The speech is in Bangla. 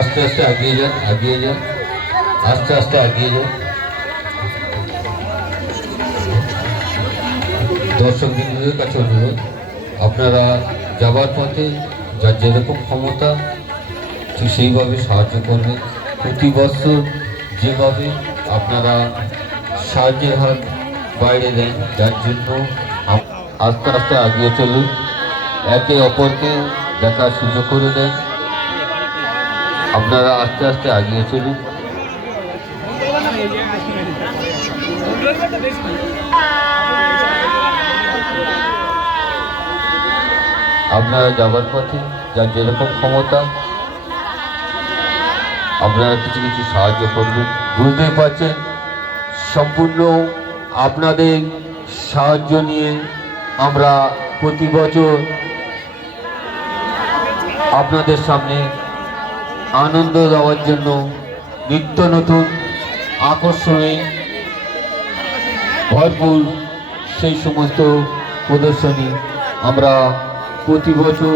আস্তে আস্তে এগিয়ে যান, এগিয়ে যান, আস্তে আস্তে এগিয়ে যান। দর্শক বিন্দুদের কাছে অনুরোধ, আপনারা যাবার পথে যার যেরকম ক্ষমতা ঠিক সেইভাবে সাহায্য করবেন। প্রতি বছর যেভাবে আপনারা সাহায্যের হাত বাইরে দেন, যার জন্য আস্তে আস্তে এগিয়ে চলুন, একে অপরকে দেখার সুযোগ করে দেন। আপনারা আস্তে আস্তে এগিয়ে চলুন। আপনারা যাবার পথে যার যেরকম ক্ষমতা আপনারা কিছু কিছু সাহায্য করবেন। বুঝতেই পারছেন সম্পূর্ণ আপনাদের সাহায্য নিয়ে আমরা প্রতি বছর আপনাদের সামনে আনন্দ দেওয়ার জন্য নিত্য নতুন আকর্ষণে ভরপুর সেই সমস্ত প্রদর্শনী আমরা প্রতি বছর